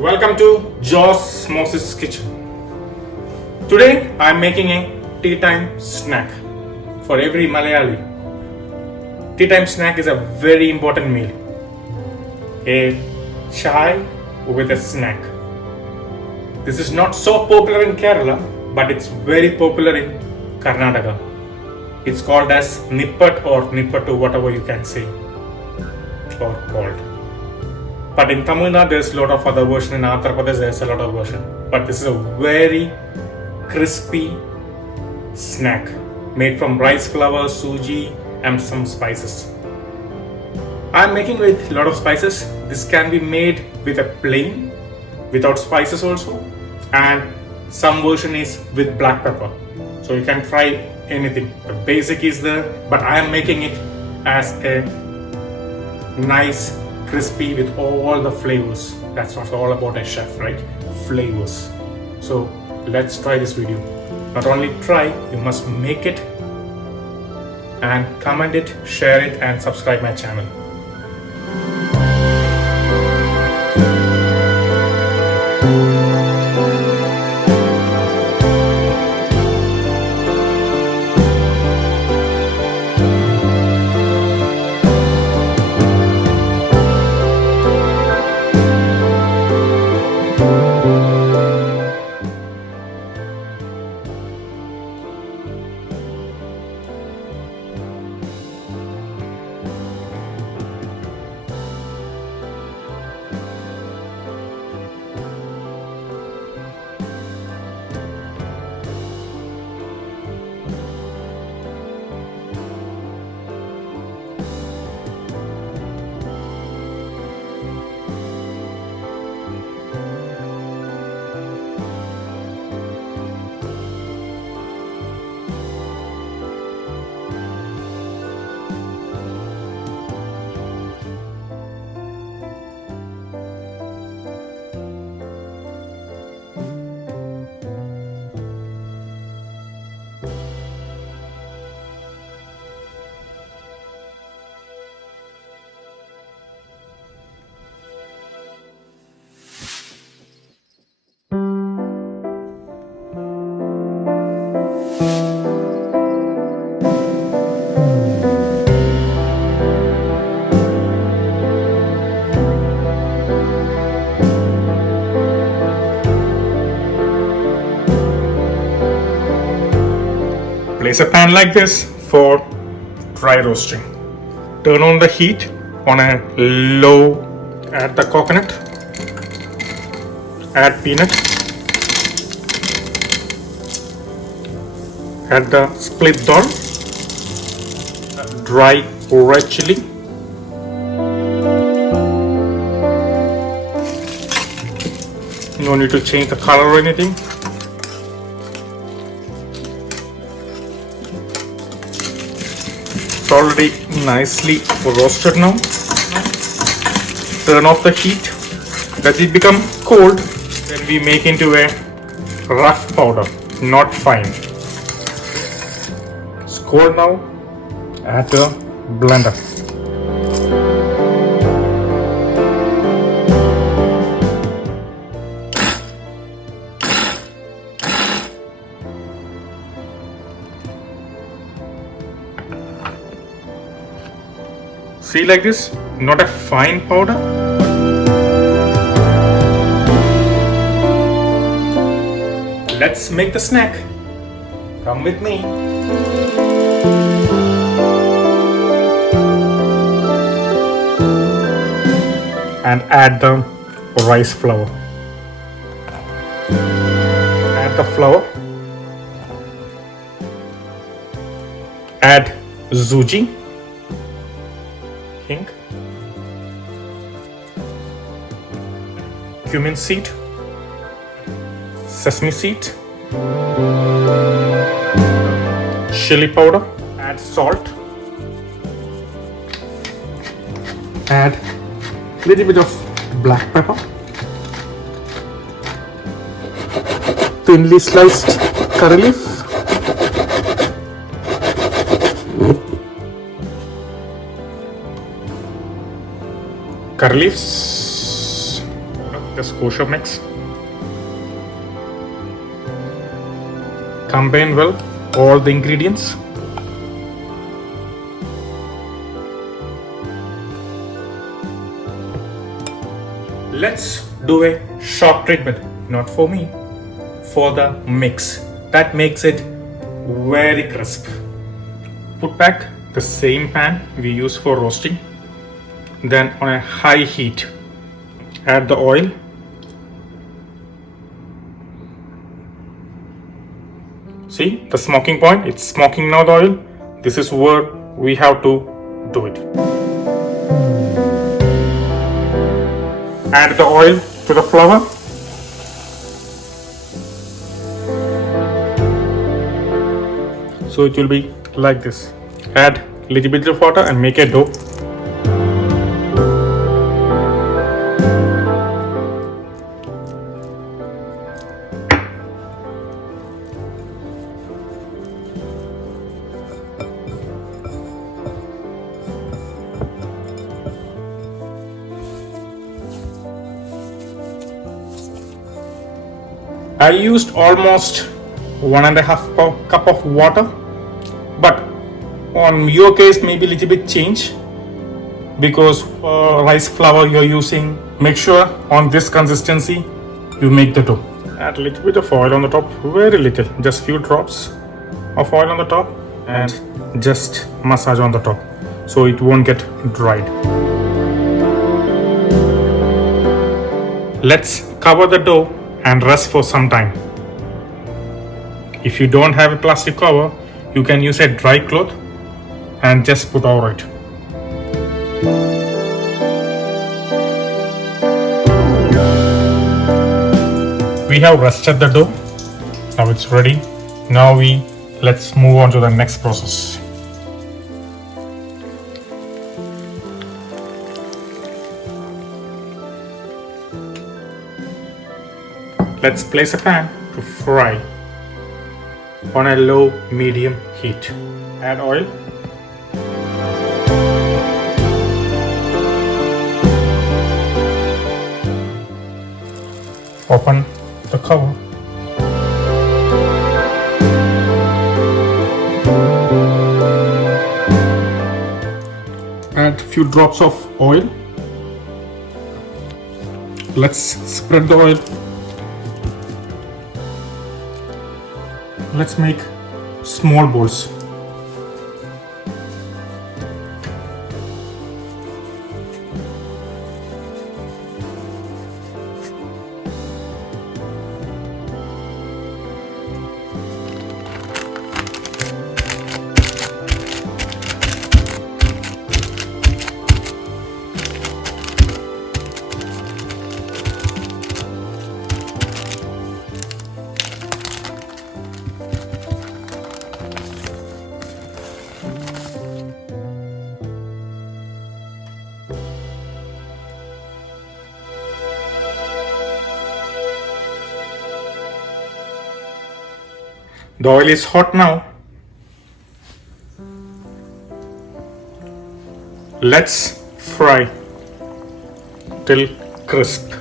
Welcome to Joss Moses Kitchen. Today I am making a tea time snack for every Malayali. Tea time snack is a very important meal. A chai with a snack. This is not so popular in Kerala, but it's very popular in Karnataka. It's called as Nippat or Nippattu, whatever you can say or called. But in Tamil Nadu there's a lot of other version, in Andhra Pradesh there's a lot of version. But this is a very crispy snack made from rice flour, suji and some spices. I'm making with a lot of spices. This can be made with a plain, without spices also, and some version is with black pepper. So you can try anything. The basic is there, but I am making it as a nice crispy with all the flavors. That's what's all about a chef, right? Flavors. So let's try this video. Not only try, you must make it and comment it, share it and subscribe my channel. Place a pan like this for dry roasting. Turn on the heat on a low. Add the coconut. Add peanut. Add the split dal. Dry red chilli. No need to change the color or anything. Already nicely roasted now. Turn off the heat. Let it become cold. Then we make into a rough powder, not fine. It's cold now. Add the blender. See, like this, not a fine powder. Let's make the snack. Come with me. And add the rice flour. Add the flour. Add suji. Cumin seed, sesame seed, chili powder, add salt, add a little bit of black pepper, thinly sliced curry leaf, curry leaves, Just kosher mix. Combine well all the ingredients. Let's do a short treatment, not for me, for the mix. That makes it very crisp. Put back the same pan we use for roasting. Then on a high heat, add the oil. See the smoking point? It's smoking now, the oil. This is where we have to do it. Add the oil to the flour. So it will be like this. Add little bit of water and make a dough. I used almost 1.5 cup of water, but on your case maybe a little bit change because rice flour you're using. Make sure on this consistency you make the dough. Add a little bit of oil on the top, very little, just few drops of oil on the top, and just massage on the top so it won't get dried. Let's cover the dough and rest for some time. If you don't have a plastic cover, you can use a dry cloth and just put over it. We have rested the dough. Now it's ready. Now let's move on to the next process. Let's place a pan to fry on a low medium heat. Add oil. Open the cover. Add few drops of oil. Let's spread the oil. Let's make small balls. The oil is hot now. Let's fry till crisp.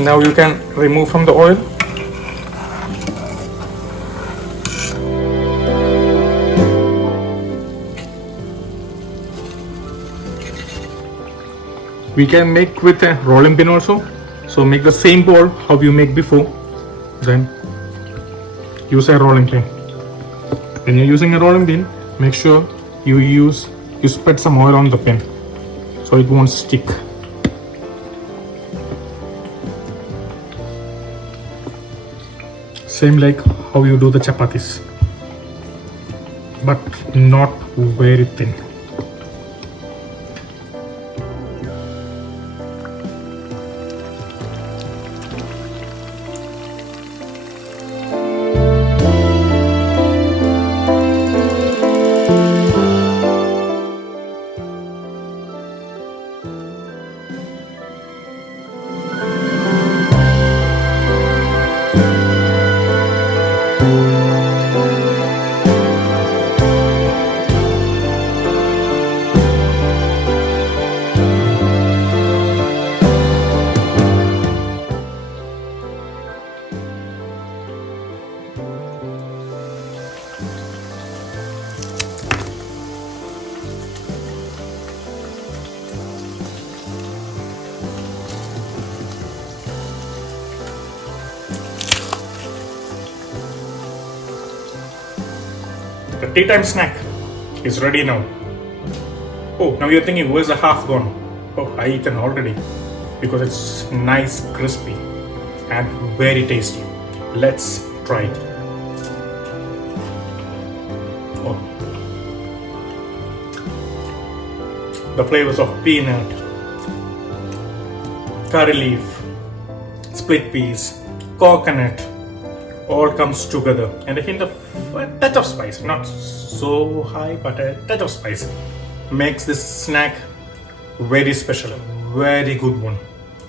Now you can remove from the oil. We can make with a rolling pin also. So make the same ball how you make before. Then use a rolling pin. When you're using a rolling pin, make sure you spread some oil on the pin so it won't stick. Same like how you do the chapatis, but not very thin. The tea time snack is ready now. Oh, now you're thinking, where's the half gone? Oh, I eaten already because it's nice, crispy, and very tasty. Let's try it. Oh. The flavors of peanut, curry leaf, split peas, coconut, all comes together, and a hint of a touch of spice, not so high, but a touch of spice makes this snack very special, very good one.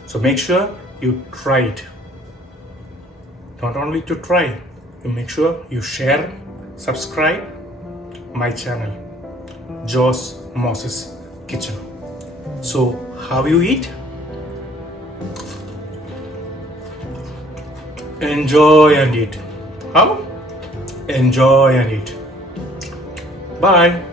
So make sure you try it. Not only to try, you make sure you share, subscribe my channel, Joss Moses Kitchen. So how you eat? Enjoy and eat. How? Enjoy and eat. Bye.